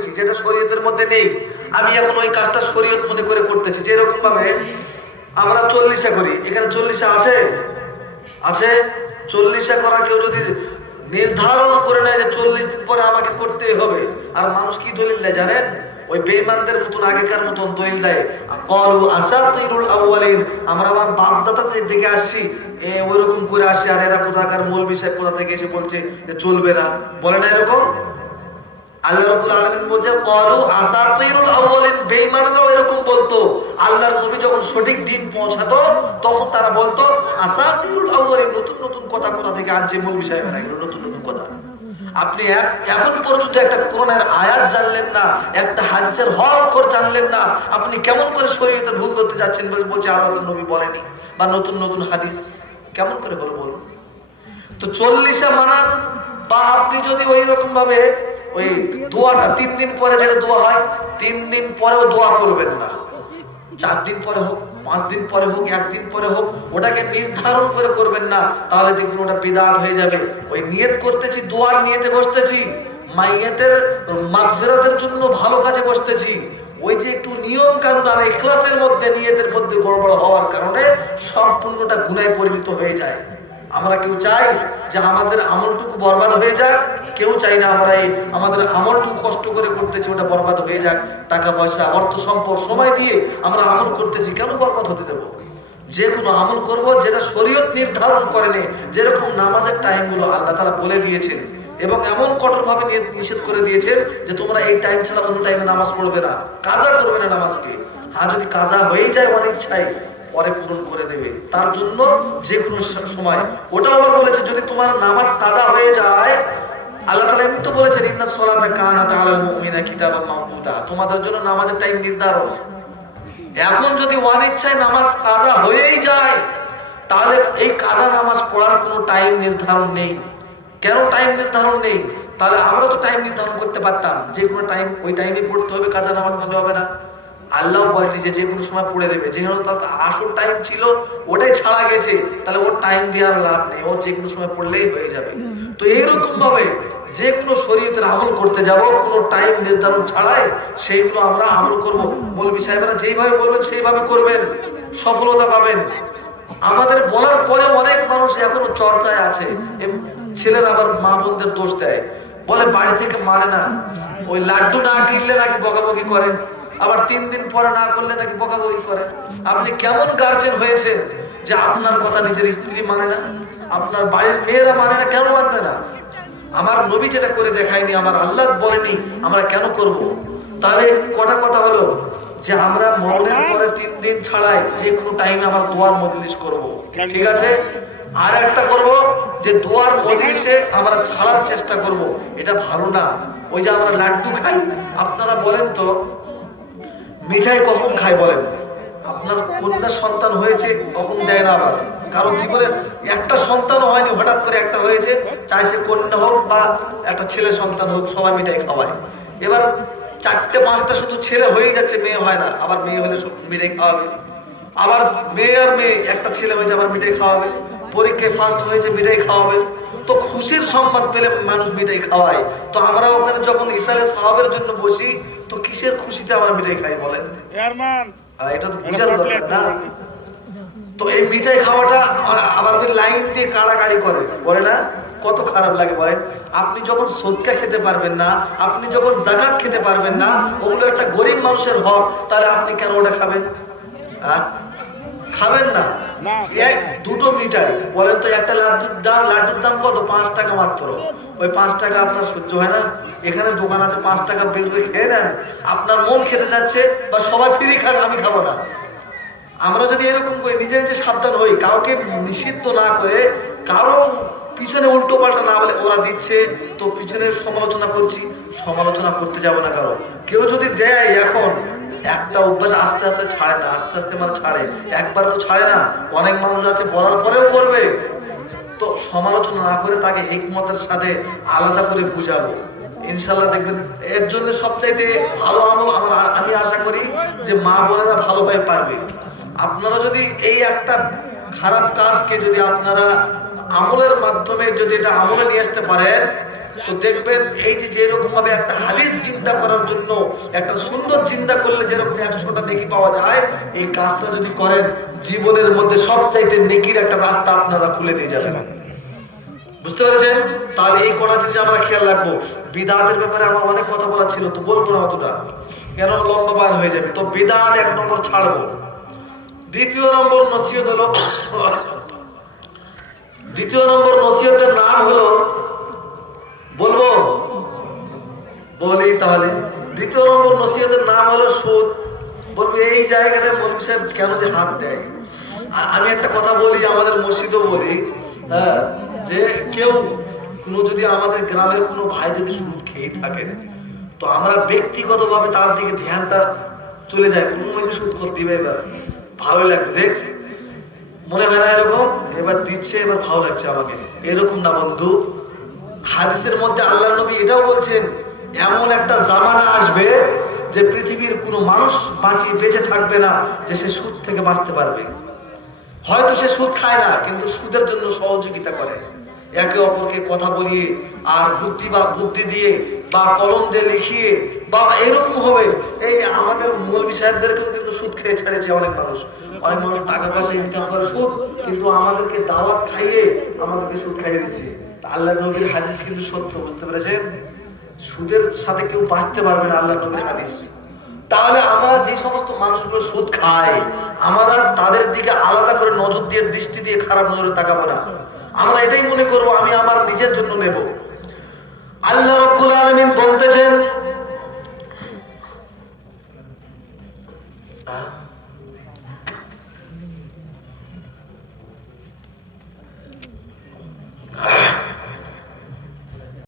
করতেছি যেটা শরীয়তের মধ্যে নেই, আমি এখন ওই কাজটা শরীয়ত মনে করে করতেছি। যে এরকম ভাবে আমরা 40 করি, এখানে 40 আছে আছে 40 করা কেউ যদি নির্ধারণ করে নেয় যে 40 দিন পরে আমাকে করতেই হবে, আর মানুষ কি দলিল দেয় জানেন? ওই বেঈমানদের মতন আগেকার মতন দলিল দেয়, ক্বালু আসাতিরুল আউয়ালিন, আমরা আমার বাপ দাদাদের দিকে আসছি ওইরকম করে আসি, আর এরা কোথাকার মৌলবি সাহেব কোথা থেকে এসে বলছে যে চলবে না, বলে না এরকম? আল্লাহ রাব্বুল আলামিন বলেন ক্বালু আসাতিরুল আউয়ালিন, বেঈমানরাও এরকম বলতো। আল্লাহর নবী যখন সঠিক দিন পৌঁছাতো তখন তারা বলতো আসাতিরুল আউয়ালিন, নতুন নতুন কথা কোথা থেকে আনছে মৌলবি সাহেবরা, এগুলো নতুন নতুন কথা। আপনি এখন পর্যন্ত একটা কোরআনের আয়াত জানলেন না, একটা হাদিসের অক্ষর জানলেন না, আপনি কেমন করে শরীয়তের ভুল করতে যাচ্ছেন? বলছে আল্লাহর নবী বলেনি বা নতুন নতুন হাদিস, কেমন করে বলবো? তো 40 মানান, বা আপনি যদি ওই রকম ভাবে ওই দোয়াটা 3 দিন পরে যেটা দোয়া হয় 3 দিন পরেও দোয়া করবেন না, 4 দিন পরে হোক, 5 দিন পরে হোক, 1 দিন পরে হোক, ওটাকে নির্ধারণ করে করবেন না, তাহলে দেখবেন ওটা বিদআত হয়ে যাবে। ওই নিয়ত করতেছি, দোয়ার নিয়তে বসতেছি, মাইয়াতের মাগফিরাতের জন্য ভালো কাজে বসতেছি, ওই যে একটু নিয়ম কানুন আর ইখলাসের মধ্যে নিয়তের মধ্যে গড়বড় হওয়ার কারণে সম্পূর্ণটা গুনাহে পরিণত হয়ে যায়। আমরা কেউ চাই যে আমাদের আমলটুকু বরবাদ হয়ে যাক? কেউ চাই না আমরা এই আমাদের আমলটুকু কষ্ট করে করতেছি ওটা বরবাদ হয়ে যাক। টাকা পয়সা, অর্থ সম্পদ, সময় দিয়ে আমরা আমল করতেছি, কেন বরবাদ হতে দেব? যে কোনো আমল করব যেটা শরীয়ত নির্ধারণ করেনি, যেরকম নামাজের টাইমগুলো আল্লাহ তাআলা বলে দিয়েছেন এবং এমন কঠোরভাবে নিষেধ করে দিয়েছেন যে তোমরা এই টাইম ছাড়া অন্য টাইমে নামাজ পড়বে না, কাজা করবে না নামাজকে। আর যদি কাজা হয়ে যায় অনেক ইচ্ছাই পরে পূরণ করে দেবে, তার জন্য যে কোনো সময়। ওটা আবার বলেছে যদি তোমার নামাজ কাজা হয়ে যায়, আল্লাহ তাআলা এমনি তো বলেছেন ইন্নাস সালাতা কানাত আলাল মুমিনিনা কিতাবাম মাওকুতা, তোমাদের জন্য নামাজের টাইম নির্ধারণ। এখন যদি অনিচ্ছায় নামাজ কাজা হয়েই যায়, তাহলে এই কাজা নামাজ পড়ার কোনো টাইম নির্ধারণ নেই। কেন টাইম নির্ধারণ নেই? তাহলে আমরা তো টাইম নির্ধারণ করতে পারতাম, যে কোনো টাইম ওই টাইমে পড়তে হবে, কাজা নামাজ পড়লে হবে না। আল্লাহ বলেনি যে যে কোনো সময় পড়ে দেবে, যেহেতু তার আসল টাইম ছিল ওটাই ছাড়া গেছে, তাহলে ওর টাইম দেওয়ার লাভ নেই, ও যে কোনো সময় পড়লেই হয়ে যাবে। তো এইরকম ভাবে যে কোনো শরীয়তের আমল করতে যাব কোনো টাইম নির্ধারণ ছাড়াই, সেইগুলো আমরা আমল করব। মৌলভী সাহেবরা যেইভাবে বলবেন সেইভাবে করবেন, সফলতা পাবেন। আমাদের বলার পরে অনেক মানুষ এখনো চর্চায় আছে, ছেলেরা আবার মা বোনদের দোষ দেয়, বলে বাড়ি থেকে মানে না, ওই লাড্ডু না কিনলে নাকি বকাবকি করে, আবার 3 দিন পরে না করলে নাকি বকাবকি করে। আপনি কেমন গার্জেন হয়েছেন যে আপনার কথা নিজের স্ত্রী মানে না, আপনার বাড়ির মেয়েরা মানে না? কেন মানবে না? আমার নবী যেটা করে দেখায়নি, আমার আল্লাহ বলেনি, আমরা কেন করব? তাহলে কটা কথা হলো যে আমরা মরণের পরে 3 দিন ছাড়াই যে কোনো টাইমে আবার দোয়ার মজলিস করব, ঠিক আছে? আর একটা করব যে দোয়ার মজলিসে আমরা ছাড়ার চেষ্টা করব, এটা ভালো না। ওই যে আমরা লাড্ডু খাই, আপনারা বলেন তো মিঠাই কখন খায় বলেন? আপনার কন্যা সন্তান হয়েছে তখন দেয় না, আবার কারণ জীবনে একটা সন্তান হয়নি, হঠাৎ করে একটা হয়েছে, চাই সে কন্যা হোক বা একটা ছেলে সন্তান হোক, সবাই মিঠাই খাওয়ায়। এবার 4টে 5টা শুধু ছেলে হয়ে যাচ্ছে, মেয়ে হয় না, আবার মেয়ে হলে মিঠাই খাওয়াবে, আবার মেয়ে আর মেয়ে, একটা ছেলে হয়েছে আবার মিঠাই খাওয়াবে, পরীক্ষায় ফার্স্ট হয়েছে মিঠাই খাওয়াবে। তো খুশির সংবাদ পেলে মানুষ মিঠাই খাওয়ায়। তো আমরা ওখানে যখন ইসালে সাহাবের জন্য বসি, তো কিসের খুশিতে আমরা মিঠাই খাই বলেন? এটা তো বুঝার দরকার না। তো এই মিঠাই খাওয়াটা আবার লাইন দিয়ে কাড়াকাড়ি করে, বলে না? কত খারাপ লাগে বলেন? আপনি যখন সদকা খেতে পারবেন না, আপনি যখন যাকাত খেতে পারবেন না, ওগুলো একটা গরিব মানুষের হক, তাহলে আপনি কেন ওটা খাবেন? খাবেন না। দুটো মিঠাই বলেন তো, একটা লাড্ডুর দাম কত? 5 টাকা মাত্র। ওই 5 টাকা আপনার সহ্য হয় না? এখানে দোকান আছে, 5 টাকা বের করে খেয়ে নেন, আপনার মন খেতে যাচ্ছে, বা সবাই ফ্রি খান, আমি খাবো না। আমরা যদি এরকম করি, নিজে নিজে সাবধান হই, কাউকে নিষিদ্ধ না করে, কারো পিছনে উল্টো পাল্টা না বলে, ওরা দিচ্ছে তো পিছনে সমালোচনা করছি, সমালোচনা করতে যাব না কারো। কেউ যদি দেয়, এখন একটা অভ্যাস আস্তে আস্তে ছাড়ে না, আস্তে আস্তে মানে ছাড়ে, একবার তো ছাড়ে না। অনেক মানুষ আছে বলার পরেও করবে। তো সমালোচনা না করে তাকে হিকমতের সাথে আলাদা করে বুঝাবো, ইনশাল্লাহ দেখবেন এর জন্য সবচাইতে ভালো আমল আমি আশা করি যে মা বোনেরা ভালোভাবে পারবে। আপনারা যদি এই একটা খারাপ কাজকে যদি আপনারা আমলের মাধ্যমে যদি এটা আমলে নিয়ে আসতে পারেন, তো দেখবেন এই যে যেরকম ভাবে একটা হাদিস চিন্তা করার জন্য একটা সুন্দর চিন্তা করলে যেরকম 100টা নেকি পাওয়া যায়, এই কাজটা যদি করেন জীবনের মধ্যে সবচাইতে নেকির একটা রাস্তা আপনারা খুলে দিয়ে যাবেন। বুঝতে পেরেছেন? তাহলে এই কটা জিনিস আমরা খেয়াল রাখবো। বিদআতের ব্যাপারে আমার অনেক কথা বলার ছিল, তো বলবো না অতটা, কেন লম্বা বয়ান হয়ে যাবে। তো বিদআত 1 নম্বর ছাড়বো। দ্বিতীয় নম্বর নসিহত হলো, দ্বিতীয় নম্বর নসিহতের নাম হলো, বলবো বলি তাহলে। দ্বিতীয় নম্বর নসিহতের নাম হলো সুদ। বলবো এই জায়গাটায় মৌলভী সাহেব কেন যে হাত দেয়। আর আমি একটা কথা বলি, আমাদের মসজিদও বলি, হ্যাঁ, যে কেউ কোনো যদি আমাদের গ্রামের কোনো ভাই যদি সুদ খেয়ে থাকে, তো আমরা ব্যক্তিগতভাবে তার দিকে ধ্যানটা চলে যায়, কোনো মধ্যে সুদ করে দিবে, এবার ভালো লাগবে, দেখ মনে হয় না এরকম, এবার দিচ্ছে, এবার ভালো লাগছে আমাকে, এরকম না বন্ধু। হাদিসের মধ্যে আল্লাহ নবী এটাও বলছেন, এমন একটা জামানা আসবে যে পৃথিবীর কোনো মানুষ বেঁচে থাকবে না যে সে সুদ থেকে বাঁচতে পারবে। হয়তো সে সুদ খায় না, কিন্তু সুদের জন্য সহযোগিতা করে, একে অপরকে কথা বলিয়ে আর বুদ্ধি দিয়ে বা কলম দিয়ে লিখিয়ে বা এরকম হবে। এই আমাদের মৌলভী সাহেবদেরকেও কিন্তু সুদ খেয়ে ছেড়েছে অনেক মানুষ। অনেক মানুষ টাকা পয়সা ইনকাম করে সুদ, কিন্তু আমাদেরকে দাওয়াত খাইয়ে আমাদেরকে সুদ খাইয়ে দিচ্ছে। আল্লাহ নবীর হাদিস কিন্তু সত্য, বুঝতে পেরেছেন? সুদের সাথে কেউ বাঁচতে পারবে না, আল্লাহ নবীর হাদিস। তাহলে আমরা যে সমস্ত মানুষগুলো সুদ খায়, আমরা তাদের দিকে আলাদা করে নজর দিয়ে, দৃষ্টি দিয়ে খারাপ নজরে তাকাবো না। আমরা এটাই মনে করবো আমি আমার নিজের জন্য নেব। আল্লাহ